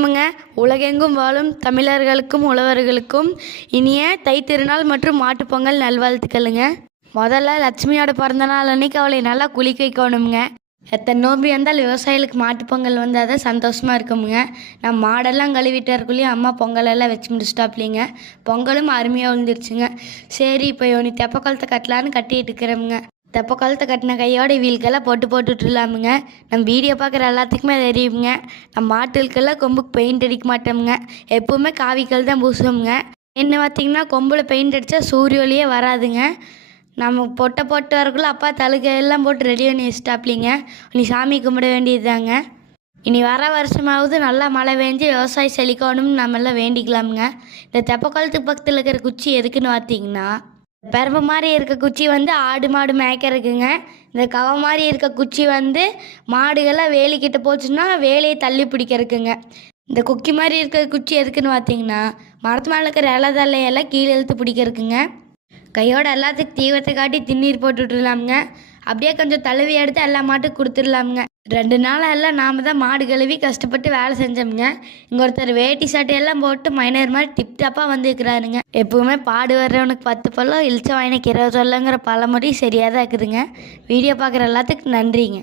ஆமாங்க. உலகெங்கும் வாழும் தமிழர்களுக்கும் உழவர்களுக்கும் இனிய தைத்திருநாள் மற்றும் மாட்டுப்பொங்கல் நல்வாழ்த்துக்களுங்க. முதல்ல லட்சுமியோட பிறந்த நாள் அன்னைக்கு அவளை நல்லா குளிக்க வைக்கணுங்க. எத்தனை நோம்பி வந்தால் விவசாயிகளுக்கு மாட்டுப்பொங்கல் வந்தால் தான் சந்தோஷமாக இருக்குமுங்க. நம்ம மாடெல்லாம் கழுவிட்டு வரக்குள்ளேயும் அம்மா பொங்கலெல்லாம் வச்சு முடிச்சிட்டாப்லிங்க. பொங்கலும் அருமையாக விழுந்துருச்சுங்க. சரி, இப்போ இவனி தெப்ப குளத்தை கட்டலான்னு கட்டிட்டு இருக்கிறோமுங்க. தெப்ப குளத்தை கட்டின கையோட வீலுக்கெல்லாம் போட்டுட்டுலாமுங்க. நம்ம வீடியோ பார்க்குற எல்லாத்துக்குமே தெரியுமுங்க. நம்ம மாட்டுகளுக்கெல்லாம் கொம்புக்கு பெயிண்ட் அடிக்க மாட்டோமுங்க. எப்போவுமே காவிக்கல் தான் பூசுவோமுங்க. என்ன பார்த்திங்கன்னா கொம்பில் பெயிண்ட் அடித்தா சூரிய ஒளியே வராதுங்க. நம்ம போட்டு வரக்குள்ள அப்பா தழுகையெல்லாம் போட்டு ரெடி பண்ணி வச்சுட்டாப்லிங்க. இனி சாமி கும்பிட வேண்டியது தாங்க. இனி வர வருஷமாவது நல்லா மழை பெஞ்சு விவசாயம் செழிக்கணும்னு நம்மெல்லாம் வேண்டிக்கலாமுங்க. இந்த தெப்ப குளத்துக்கு பக்கத்தில் இருக்கிற குச்சி எதுக்குன்னு பார்த்தீங்கன்னா, பெரம்பு மாதிரி இருக்க குச்சி வந்து ஆடு மாடு மேய்க்கிறதுக்குங்க. இந்த கவை மாதிரி இருக்க குச்சி வந்து மாடுகள்லாம் வேலிக்கிட்ட போச்சுன்னா வேலையை தள்ளி பிடிக்கிறதுக்குங்க. இந்த கொக்கி மாதிரி இருக்கிற குச்சி எதுக்குன்னு பார்த்தீங்கன்னா, மரத்து மேலே இருக்கிற இலை தள்ளையெல்லாம் கீழே இழுத்து பிடிக்கிறதுக்குங்க. கையோட எல்லாத்துக்கும் தீவத்தை காட்டி திண்ணீர் போட்டுட்ருலாமுங்க. அப்படியே கொஞ்சம் தழுவி எடுத்து எல்லா மாட்டுக்கு கொடுத்துடலாமுங்க. 2 நாளாக எல்லாம் நாம் தான் மாடு கழுவி கஷ்டப்பட்டு வேலை செஞ்சோமுங்க. இங்கே ஒருத்தர் வேட்டி சட்டையெல்லாம் போட்டு மைனர் மாதிரி டிப்டாப்பாக வந்துருக்கிறாருங்க. எப்பவுமே பாடு வர்றவனுக்கு 10 பல்லம், இழிச்ச வாயினுக்கு 20 சொல்லங்கிற பழமொழி சரியாக தான் இருக்குதுங்க. வீடியோ பார்க்குற எல்லாத்துக்கும் நன்றிங்க.